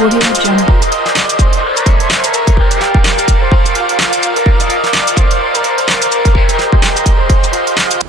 Audio Jungle.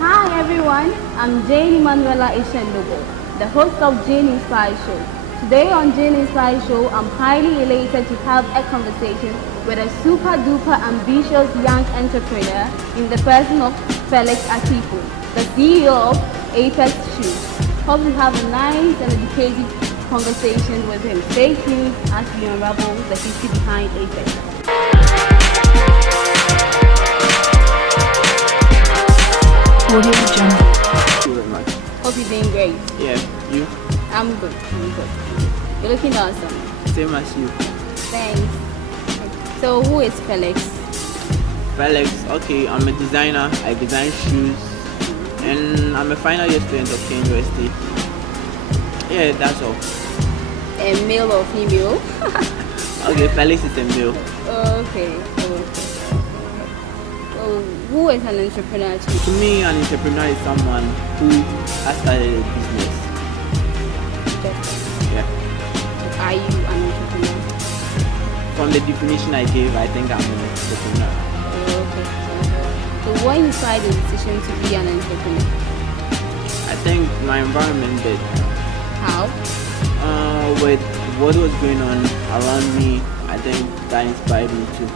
Hi everyone, I'm Jane Emanuela Ishenlobo, the host of JEEN Inspire Show. Today on JEEN Inspire Show, I'm highly elated to have a conversation with a super duper ambitious young entrepreneur in the person of Felix Atiku, the CEO of eipeks Shoes. Hope to have a nice and educative conversation with him. Stay tuned as we unravel the history behind eipeks. Audio Jungle. Thank you very much. Hope you're doing great. Yeah, you? I'm good. You're looking awesome. Same as you. Thanks. So who is Felix? Felix, okay, I'm a designer. I design shoes. And I'm a final year student of K University. Yeah, that's all. A male or female? Okay, Felix is a male. Okay. So who is an entrepreneur too? To me, an entrepreneur is someone who has started a business. Yeah. Are you an entrepreneur? From the definition I gave, I think I'm an entrepreneur. Okay. So why you decided the decision to be an entrepreneur? I think my environment did. How? With what was going on around me, I think that inspired me too.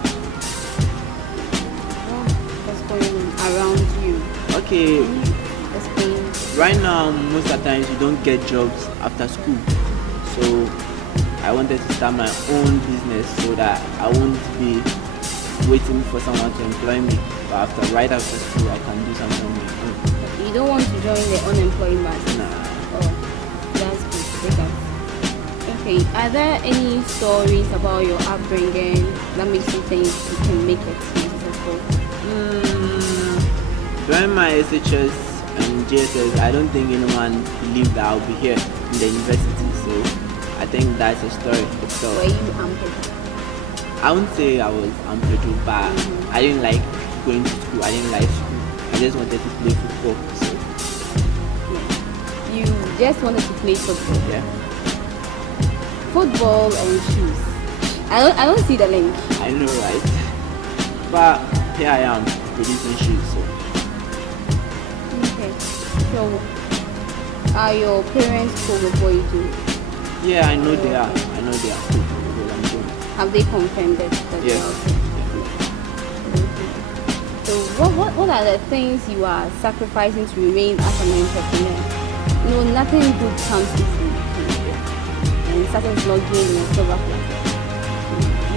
What's going on around you? Okay, Explain. right now most of the times you don't get jobs after school, so I wanted to start my own business so that I won't be waiting for someone to employ me, but right after school I can do something on my own. You don't want to join the unemployment? Nah. Oh, that's good. Take out. Okay, are there any stories about your upbringing that makes you think you can make it successful? During my SHS and GSS, I don't think anyone believed that I'll be here in the university, so I think that's a story itself. Were you unprepared? I wouldn't say I was unprepared, but I didn't like going to school. I didn't like school. I just wanted to play football. So You just wanted to play football? yeah, Football and shoes. I don't see the link. I know, right? But here I am producing shoes. So Okay. So, are your parents cool with what you do? yeah, I know they are. I know they are cool with what I'm doing. Have they confirmed it? That Yes. they are okay? So, what are the things you are sacrificing to remain as an entrepreneur? No, nothing good comes easily. And starting is not gained in a silver platter.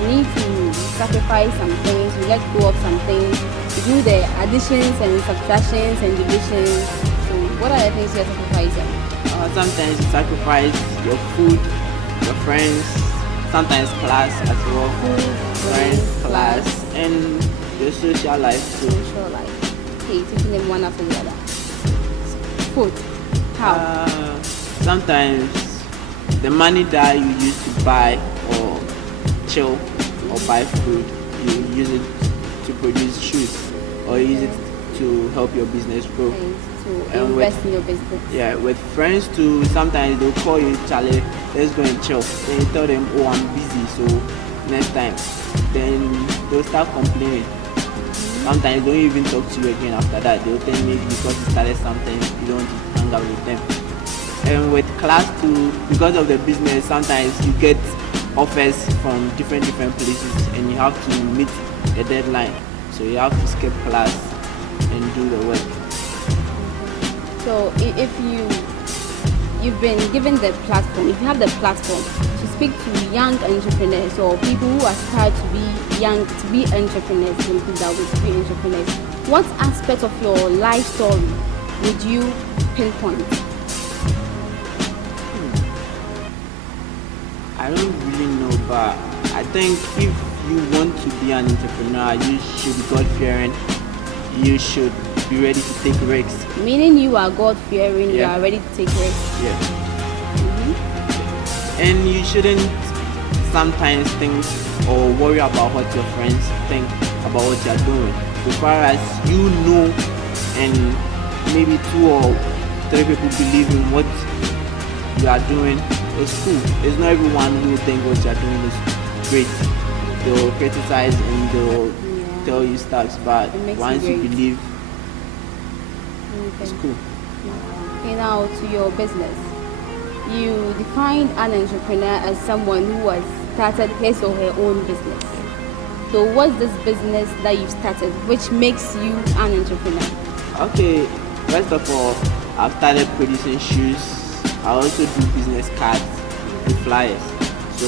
You need to sacrifice some things, you let go of some things, you do the additions and subtractions and divisions. So what are the things you're sacrificing? Sometimes you sacrifice your food, your friends, sometimes class as well. Food, Friends, class, and your social life too. social life. Okay, taking them one after the other. Food. How? Sometimes the money that you use to buy or chill or buy food, you use it to produce shoes or use it to help your business grow. To And invest in your business. Yeah, with friends too, sometimes they'll call you, Charlie, let's go and chill. Then you tell them, oh, I'm busy, so next time. Then they'll start complaining. Sometimes they don't even talk to you again after that. They'll tell me because you started something, you don't want to hang out with them. And with class too, because of the business, sometimes you get offers from different places and you have to meet a deadline. So you have to skip class and do the work. So if you've been given the platform, if you have the platform to speak to young entrepreneurs or people who aspire to be young, to be entrepreneurs, people that will be entrepreneurs, what aspect of your life story would you pinpoint? I don't really know, but I think if you want to be an entrepreneur, you should be God-fearing. You should be ready to take risks. Meaning you are God-fearing, you Yeah. are ready to take risks. Yeah. And you shouldn't sometimes think or worry about what your friends think about what you're doing. So far as you know, and maybe 2 or 3 people believe in what you are doing, it's cool. It's not everyone who think what you're doing is great. They'll criticize and they'll Yeah. tell you stuff, but It makes once it you great. believe, Okay. it's cool. Okay, now to your business. You defined an entrepreneur as someone who has started his or her own business. So what's this business that you started which makes you an entrepreneur? Okay, first of all, I've started producing shoes. I also do business cards and flyers. So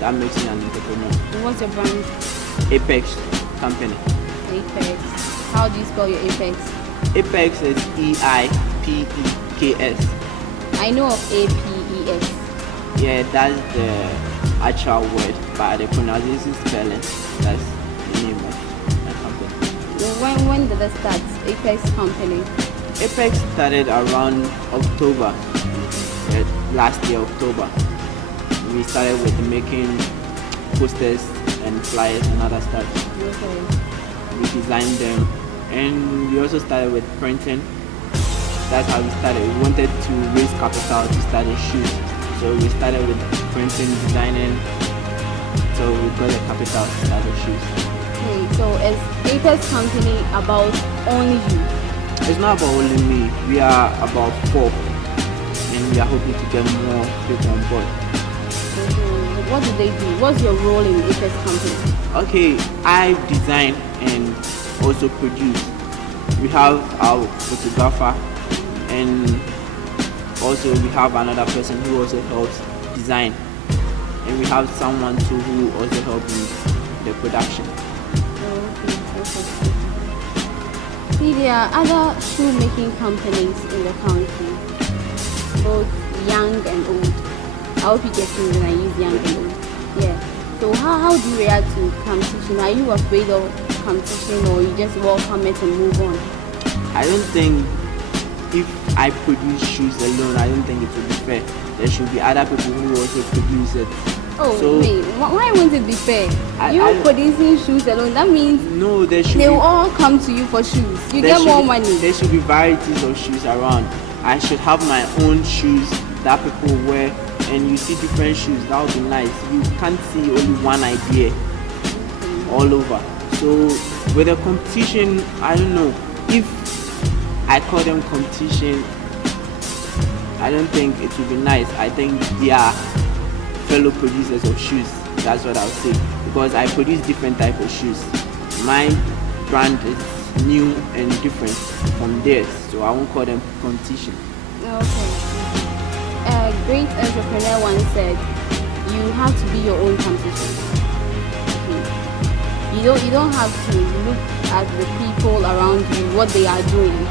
that makes me an entrepreneur. And what's your brand? Eipeks company. Apex. How do you spell your Apex? Eipeks is eipeks. I know of APES. Yeah, that's the actual word, but the pronunciation spelling, that's the name of my company. When did it start? Apex company. Eipeks started around October, last year October. We started with making posters and flyers and other stuff. Okay. We designed them, and we also started with printing. That's how we started. We wanted to raise capital to start a shoes, so we started with printing, designing. So we got the capital to start the shoes. Okay, so is Apex company about only you? It's not about only me. We are about 4, and we are hoping to get more people on board. So what do they do? What's your role in Apex company? Okay, I design and also produce. We have our photographer, and also we have another person who also helps design, and we have someone too who also helps in the production. Okay. See, there are other shoemaking companies in the country, both young and old. I hope you get me when I use young and old. Yeah. So how do you react to competition? Are you afraid of competition, or you just welcome it and move on? I don't think if I produce shoes alone, I don't think it will be fair. There should be other people who also produce it. Oh, So- wait, why won't it be fair? I- You I- producing shoes alone, that means No, there should they be. will all come to you for shoes. You There get should more be- money. There should be varieties of shoes around. I should have my own shoes that people wear, and you see different shoes. That would be nice. You can't see only one idea all over. So with the competition, I don't know if I call them competition. I don't think it would be nice. I think they are fellow producers of shoes. That's what I'll say, because I produce different type of shoes. My brand is new and different from theirs, so I won't call them competition. Okay. A great entrepreneur once said, "You have to be your own competition." Okay. You don't have to look at the people around you, what they are doing.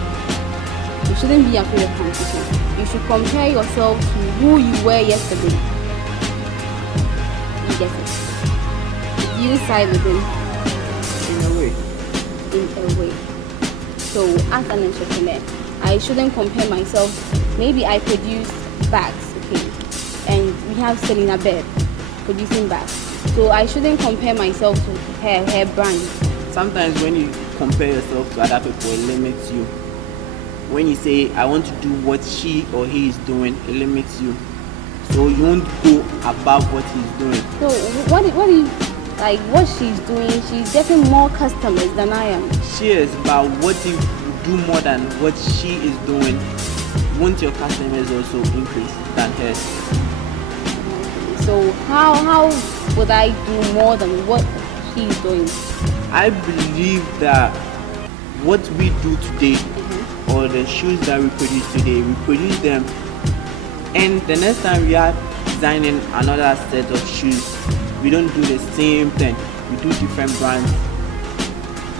You shouldn't be afraid of competition. You should compare yourself to who you were yesterday. You get it. You side with him In a way, in a way. So as an entrepreneur, I shouldn't compare myself. Maybe I produce bags, okay, and we have Selena Bed producing bags. So I shouldn't compare myself to her brand. sometimes when you compare yourself to other people, it limits you. When you say I want to do what she or he is doing, it limits you. So you won't go above what he's doing. So what do you like? What she's doing? She's getting more customers than I am. She is, but what if you do more than what she is doing? Won't your customers also increase than hers? So how would I do more than what she's doing? I believe that what we do today, or the shoes that we produce today, we produce them, and the next time we are designing another set of shoes, we don't do the same thing. We do different brands,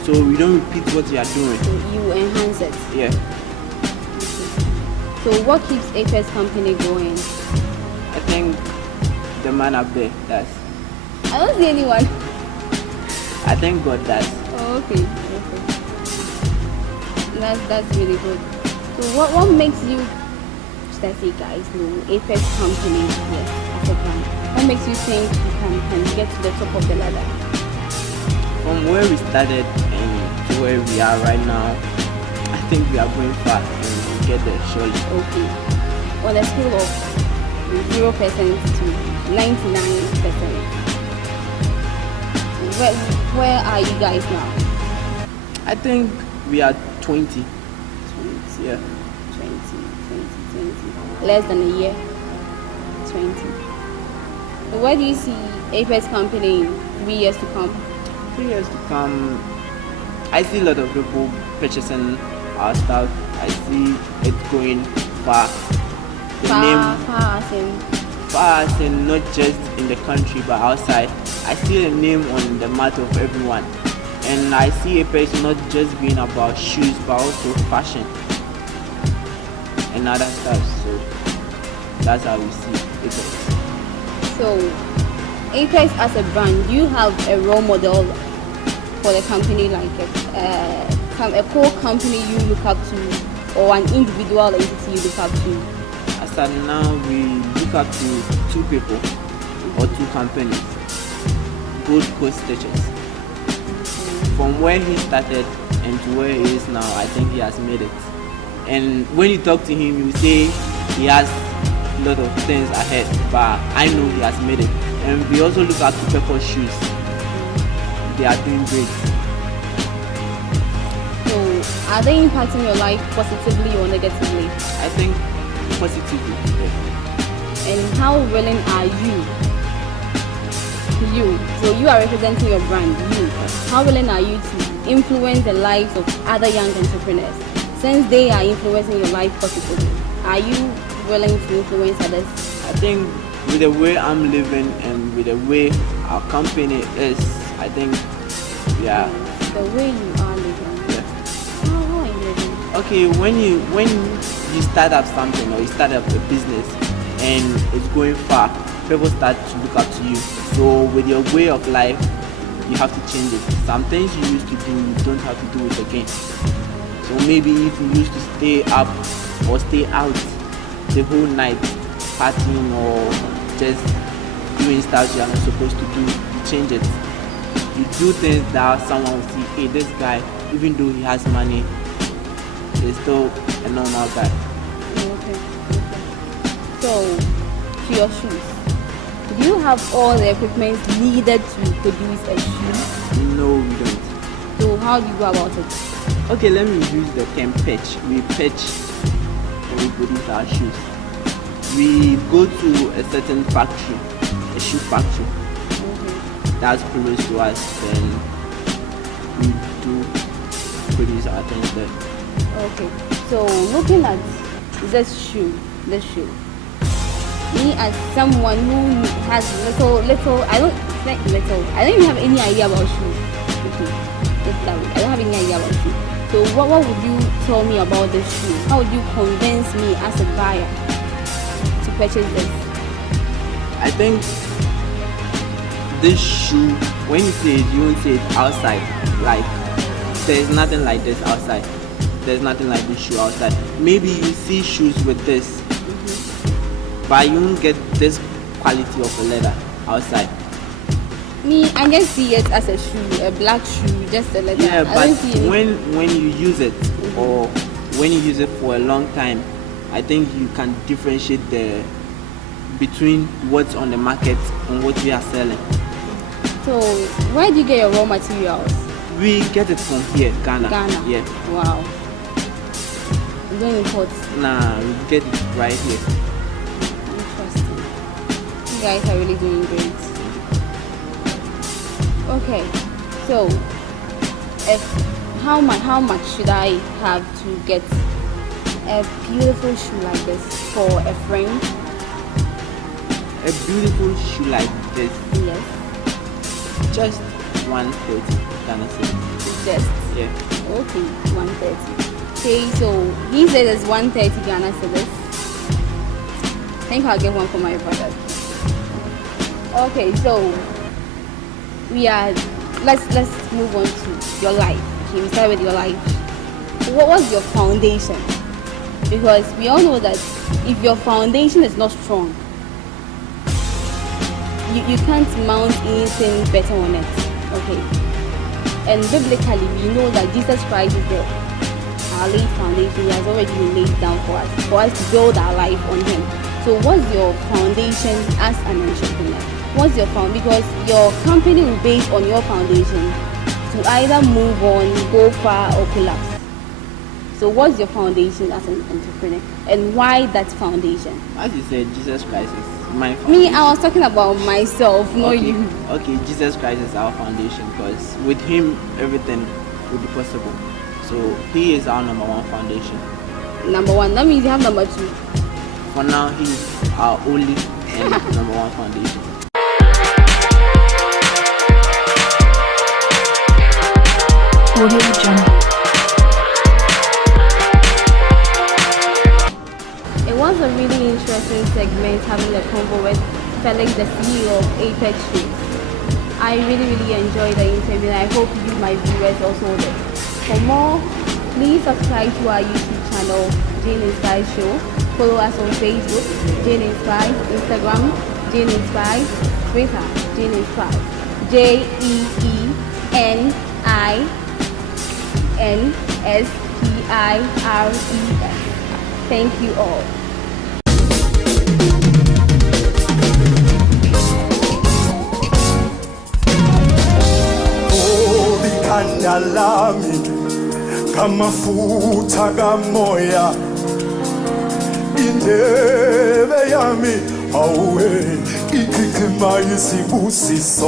so we don't repeat what you are doing. So you enhance it. Yeah, So what keeps Apex company going? I think the man up there does. I don't see anyone. I think God does. Oh, okay. That's really good. So what makes you, should I say guys, no, Apex company, yes, as a brand, what makes you think you can get to the top of the ladder? From where we started and to where we are right now, I think we are going far and we'll get there surely. Okay. On a scale of 0% to 99%. Where are you guys now? I think we are 20. 20, Yeah. 20. Less than a year. 20. So where do you see Apex company in 3 years to come? 3 years to come, I see a lot of people purchasing our stuff. I see it going far. The name far as in not just in the country but outside. I see the name on the mouth of everyone, and I see Apex not just being about shoes but also fashion and other stuff. So that's how we see Apex. So Apex as a brand, do you have a role model for the company, like a core company you look up to, or an individual entity you look up to? As of now, we look up to 2 people or 2 companies. Gold Coast Stitches. From where he started and to where he is now, I think he has made it. And when you talk to him, you say he has a lot of things ahead, but I know he has made it. And we also look up to Pepper Shoes. They are doing great. So, are they impacting your life positively or negatively? I think positively. Yeah. And how willing are you? So you are representing your brand. How willing are you to influence the lives of other young entrepreneurs? Since they are influencing your life positively, are you willing to influence others? I think with the way I'm living and with the way our company is, I think, yeah. The way you are living. Yeah. How are you living? Okay, when you start up something or you start up a business and it's going far, people start to look up to you. So with your way of life, you have to change it. Some things you used to do, you don't have to do it again. So maybe if you used to stay up or stay out the whole night, partying or just doing stuff you are not supposed to do, you change it. You do things that someone will see, hey, this guy, even though he has money, he's still a normal guy. Okay. So, to your shoes, do you have all the equipment needed to produce a shoe? No, we don't. So how do you go about it? Okay, let me use the term pitch. We pitch and we produce our shoes. We go to a certain factory, a shoe factory. That's close to us, then we do produce our things there. Okay, so looking at this shoe, me as someone who has little, I don't even have any idea about shoes. Okay, just that way. I don't have any idea about shoes. So what would you tell me about this shoe? How would you convince me as a buyer to purchase this? I think this shoe, when you see it, you won't see it outside. Like, there's nothing like this outside. There's nothing like this shoe outside. Maybe you see shoes with this, but you won't get this quality of a leather outside. Me, I just see it as a shoe, a black shoe, just a leather. Yeah, I but don't see when you use it, or when you use it for a long time, I think you can differentiate between what's on the market and what we are selling. So, where do you get your raw materials? We get it from here, Ghana. Yeah. Wow. You don't import? Nah, we get it right here. Interesting. You guys are really doing great. Okay, so how much should I have to get a beautiful shoe like this for a friend? A beautiful shoe like this? Yes. Just 130 Ghana cedis. Just? Yeah. Okay, 130. Okay, so he said it's 130 Ghana cedis. I think I'll get one for my brother. Okay, so let's move on to your life. Okay, we start with your life. What was your foundation? Because we all know that if your foundation is not strong, you can't mount anything better on it. Okay. And biblically, we know that Jesus Christ is our laid foundation. He has already been laid down for us to build our life on Him. So what's your foundation as an entrepreneur? What's your because your company will base on your foundation to either move on, go far, or collapse. So what's your foundation as an entrepreneur, and why that foundation? As you said, Jesus Christ is my foundation. Me, I was talking about myself, not Okay. you. Okay, Jesus Christ is our foundation because with Him everything will be possible. So He is our number one foundation. Number one, that means you have number two. For now, He is our only and number one foundation. Audio Jungle. It was a really interesting segment having a convo with Felix, the CEO of Apex Street. I really enjoyed the interview, and I hope you, my viewers, also did. For more, please subscribe to our YouTube channel, JEEN Inspire Show. Follow us on Facebook, JEEN Inspire, Instagram, JEEN Inspire, Twitter, JEEN Inspire. JEENINSPIRES. Thank you all. Ikhanda lami kamafutha kamoya, indebe yami awuwe ikhithima isibusiso.